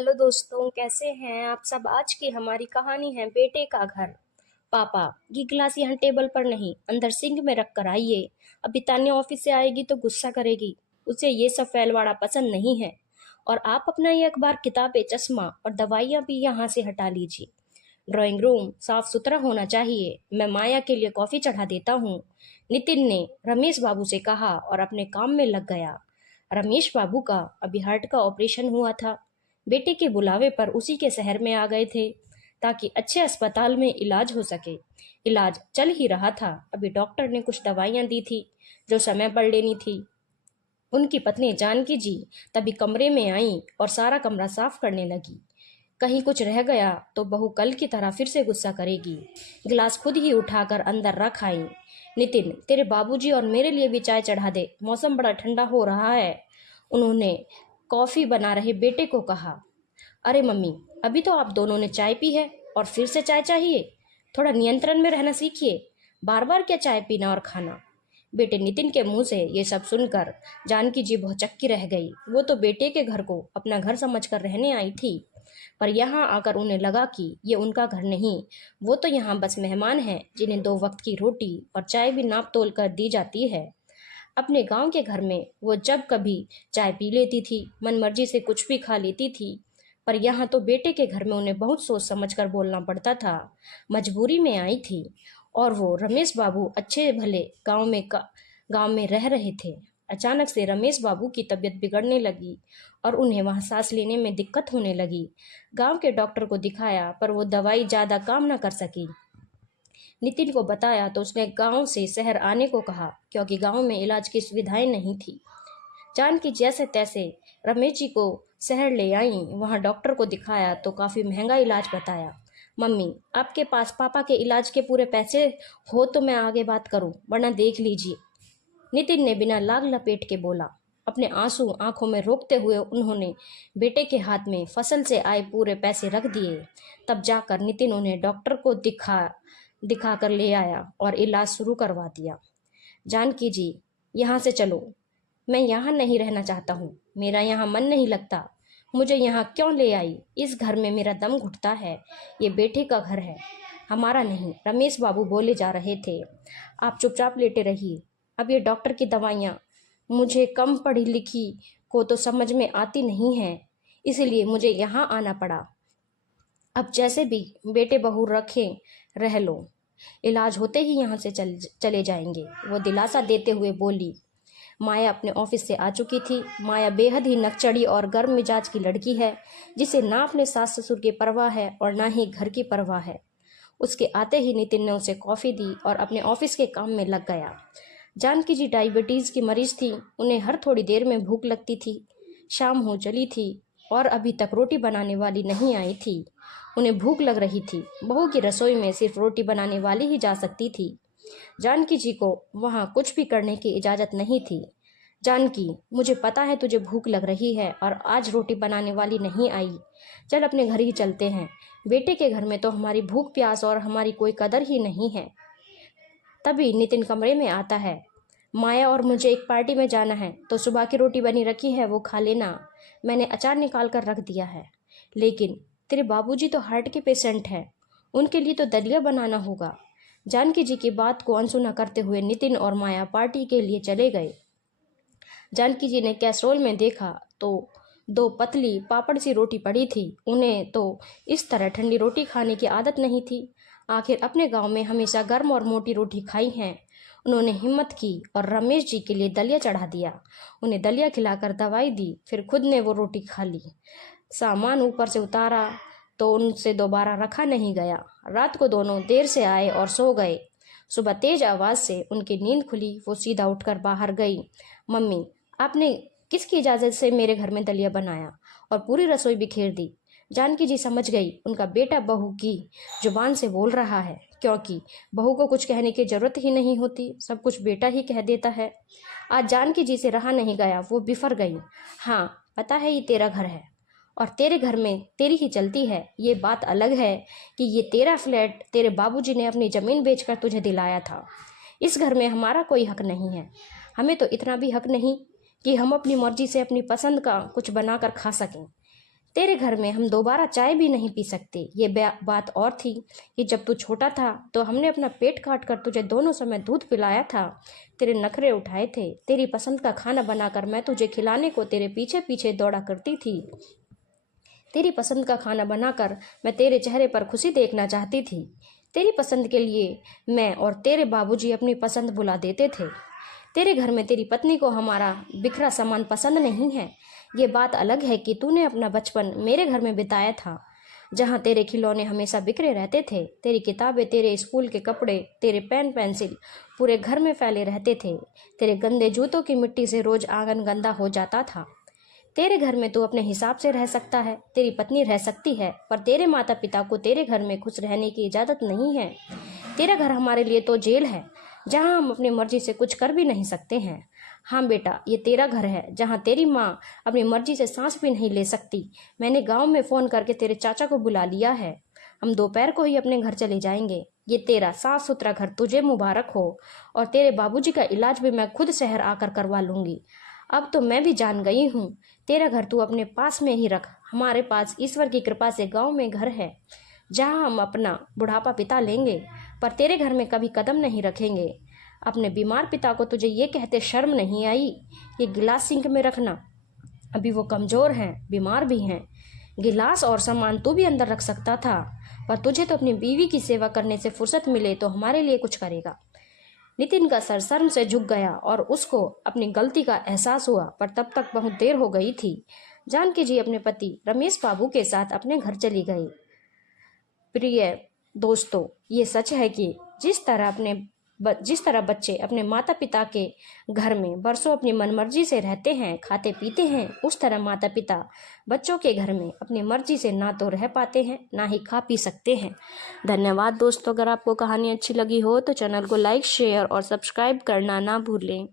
Hello दोस्तों, कैसे हैं आप सब। आज की हमारी कहानी है बेटे का घर। पापा, ये गिलास यहाँ टेबल पर नहीं, अंदर सिंक में रख कर आइए। अभी तान्या ऑफिस से आएगी तो गुस्सा करेगी। उसे ये सब फैलवाड़ा पसंद नहीं है। और आप अपना ये अखबार, किताबें, चश्मा और दवाइयाँ भी यहाँ से हटा लीजिए। ड्राइंग रूम साफ सुथरा होना चाहिए। मैं माया के लिए कॉफी चढ़ा देता हूँ। नितिन ने रमेश बाबू से कहा और अपने काम में लग गया। रमेश बाबू का अभी हार्ट का ऑपरेशन हुआ था। बेटे के बुलावे पर उसी के शहर में आ गए थे ताकि अच्छे अस्पताल में इलाज हो सके। इलाज चल ही रहा था, अभी डॉक्टर ने कुछ दवाइयां दी थी जो समय पर लेनी थी। उनकी पत्नी जानकी जी तभी कमरे में आई और सारा कमरा साफ करने लगी। कहीं कुछ रह गया तो बहू कल की तरह फिर से गुस्सा करेगी। गिलास खुद ही उठाकर अंदर रख आई। नितिन, तेरे बाबूजी और मेरे लिए भी चाय चढ़ा दे, मौसम बड़ा ठंडा हो रहा है, उन्होंने कॉफी बना रहे बेटे को कहा। अरे मम्मी, अभी तो आप दोनों ने चाय पी है और फिर से चाय चाहिए। थोड़ा नियंत्रण में रहना सीखिए। बार बार क्या चाय पीना और खाना। बेटे नितिन के मुंह से ये सब सुनकर जानकी जी भौचक्की रह गई। वो तो बेटे के घर को अपना घर समझकर रहने आई थी, पर यहाँ आकर उन्हें लगा कि ये उनका घर नहीं, वो तो यहाँ बस मेहमान हैं जिन्हें 2 वक्त की रोटी और चाय भी नाप तोल कर दी जाती है। अपने गांव के घर में वो जब कभी चाय पी लेती थी, मनमर्जी से कुछ भी खा लेती थी, पर यहाँ तो बेटे के घर में उन्हें बहुत सोच समझ कर बोलना पड़ता था। मजबूरी में आई थी। और वो रमेश बाबू अच्छे भले गांव में रह रहे थे। अचानक से रमेश बाबू की तबीयत बिगड़ने लगी और उन्हें वहां सांस लेने में दिक्कत होने लगी। गांव के डॉक्टर को दिखाया पर वो दवाई ज़्यादा काम न कर सकी। नितिन को बताया तो उसने गांव से शहर आने को कहा क्योंकि गांव में इलाज की सुविधाएं नहीं थी। जानकी जैसे तैसे रमेश जी को शहर ले आई। वहां डॉक्टर को दिखाया तो काफ़ी महंगा इलाज बताया। मम्मी, आपके पास पापा के इलाज के पूरे पैसे हो तो मैं आगे बात करूं, वरना देख लीजिए, नितिन ने बिना लाग लपेट के बोला। अपने आंसू आंखों में रोकते हुए उन्होंने बेटे के हाथ में फसल से आए पूरे पैसे रख दिए। तब जाकर नितिन उन्हें डॉक्टर को दिखा कर ले आया और इलाज शुरू करवा दिया। जानकी जी, यहाँ से चलो, मैं यहाँ नहीं रहना चाहता हूँ, मेरा यहाँ मन नहीं लगता। मुझे यहाँ क्यों ले आई, इस घर में मेरा दम घुटता है। ये बेटे का घर है, हमारा नहीं, रमेश बाबू बोले जा रहे थे। आप चुपचाप लेटे रहिए। अब ये डॉक्टर की दवाइयाँ मुझे कम पढ़ी लिखी को तो समझ में आती नहीं है, इसलिए मुझे यहाँ आना पड़ा। अब जैसे भी बेटे बहू रखे रह लो, इलाज होते ही यहाँ से चले जाएंगे, वो दिलासा देते हुए बोली। माया अपने ऑफिस से आ चुकी थी। माया बेहद ही नकचड़ी और गर्म मिजाज की लड़की है, जिसे ना अपने सास ससुर की परवाह है और ना ही घर की परवाह है। उसके आते ही नितिन ने उसे कॉफ़ी दी और अपने ऑफिस के काम में लग गया। जानकी जी डायबिटीज़ की मरीज थी, उन्हें हर थोड़ी देर में भूख लगती थी। शाम हो चली थी और अभी तक रोटी बनाने वाली नहीं आई थी। उन्हें भूख लग रही थी। बहू की रसोई में सिर्फ रोटी बनाने वाली ही जा सकती थी। जानकी जी को वहाँ कुछ भी करने की इजाज़त नहीं थी। जानकी, मुझे पता है तुझे भूख लग रही है और आज रोटी बनाने वाली नहीं आई। चल अपने घर ही चलते हैं। बेटे के घर में तो हमारी भूख प्यास और हमारी कोई कदर ही नहीं है। तभी नितिन कमरे में आता है। माया और मुझे एक पार्टी में जाना है, तो सुबह की रोटी बनी रखी है, वो खा लेना। मैंने अचार निकाल कर रख दिया है। लेकिन तेरे बाबूजी तो हार्ट के पेशेंट हैं, उनके लिए तो दलिया बनाना होगा। जानकी जी की बात को अनसुना करते हुए नितिन और माया पार्टी के लिए चले गए। जानकी जी ने कैसरोल में देखा तो 2 पतली पापड़ सी रोटी पड़ी थी। उन्हें तो इस तरह ठंडी रोटी खाने की आदत नहीं थी। आखिर अपने गांव में हमेशा गर्म और मोटी रोटी खाई हैं। उन्होंने हिम्मत की और रमेश जी के लिए दलिया चढ़ा दिया। उन्हें दलिया खिलाकर दवाई दी, फिर खुद ने वो रोटी खा ली। सामान ऊपर से उतारा तो उनसे दोबारा रखा नहीं गया। रात को दोनों देर से आए और सो गए। सुबह तेज आवाज़ से उनकी नींद खुली। वो सीधा उठकर बाहर गई। मम्मी, आपने किसकी इजाज़त से मेरे घर में दलिया बनाया और पूरी रसोई बिखेर दी। जानकी जी समझ गई उनका बेटा बहू की जुबान से बोल रहा है, क्योंकि बहू को कुछ कहने की जरूरत ही नहीं होती, सब कुछ बेटा ही कह देता है। आज जानकी जी से रहा नहीं गया, वो बिफर गई। हाँ, पता है ये तेरा घर है और तेरे घर में तेरी ही चलती है। ये बात अलग है कि ये तेरा फ्लैट तेरे बाबूजी ने अपनी ज़मीन बेचकर तुझे दिलाया था। इस घर में हमारा कोई हक नहीं है। हमें तो इतना भी हक नहीं कि हम अपनी मर्जी से अपनी पसंद का कुछ बनाकर खा सकें। तेरे घर में हम दोबारा चाय भी नहीं पी सकते। ये बात और थी कि जब तू छोटा था तो हमने अपना पेट काट कर तुझे दोनों समय दूध पिलाया था, तेरे नखरे उठाए थे, तेरी पसंद का खाना बनाकर मैं तुझे खिलाने को तेरे पीछे पीछे दौड़ा करती थी। तेरी पसंद का खाना बनाकर मैं तेरे चेहरे पर खुशी देखना चाहती थी। तेरी पसंद के लिए मैं और तेरे बाबूजी अपनी पसंद भुला देते थे। तेरे घर में तेरी पत्नी को हमारा बिखरा सामान पसंद नहीं है। ये बात अलग है कि तूने अपना बचपन मेरे घर में बिताया था, जहाँ तेरे खिलौने हमेशा बिखरे रहते थे, तेरी किताबें, तेरे स्कूल के कपड़े, तेरे पेन पेंसिल पूरे घर में फैले रहते थे, तेरे गंदे जूतों की मिट्टी से रोज आंगन गंदा हो जाता था। तेरे घर में तू अपने हिसाब से रह सकता है, तेरी पत्नी रह सकती है, पर तेरे माता पिता को तेरे घर में खुश रहने की इजाज़त नहीं है। तेरा घर हमारे लिए तो जेल है, जहाँ हम अपनी मर्जी से कुछ कर भी नहीं सकते हैं। हाँ बेटा, ये तेरा घर है, जहाँ तेरी माँ अपनी मर्जी से सांस भी नहीं ले सकती। मैंने गांव में फ़ोन करके तेरे चाचा को बुला लिया है। हम दोपहर को ही अपने घर चले जाएंगे। ये तेरा साफ सुथरा घर तुझे मुबारक हो, और तेरे बाबूजी का इलाज भी मैं खुद शहर आकर करवा लूँगी। अब तो मैं भी जान गई हूँ, तेरा घर तू अपने पास में ही रख। हमारे पास ईश्वर की कृपा से गांव में घर है, जहाँ हम अपना बुढ़ापा बिता लेंगे, पर तेरे घर में कभी कदम नहीं रखेंगे। अपने बीमार पिता को तुझे ये कहते शर्म नहीं आई? ये गिलास सिंक में रखना। अभी वो कमज़ोर हैं, बीमार भी हैं। गिलास और सामान तू भी अंदर रख सकता था, पर तुझे तो अपनी बीवी की सेवा करने से फुर्सत मिले तो हमारे लिए कुछ करेगा। नितिन का सर शर्म से झुक गया और उसको अपनी गलती का एहसास हुआ, पर तब तक बहुत देर हो गई थी। जानकी जी अपने पति रमेश बाबू के साथ अपने घर चली गई। प्रिय दोस्तों, ये सच है कि जिस तरह बच्चे अपने माता पिता के घर में बरसों अपनी मनमर्जी से रहते हैं, खाते पीते हैं, उस तरह माता पिता बच्चों के घर में अपनी मर्जी से ना तो रह पाते हैं, ना ही खा पी सकते हैं। धन्यवाद दोस्तों। अगर आपको कहानी अच्छी लगी हो तो चैनल को लाइक, शेयर और सब्सक्राइब करना ना भूलें।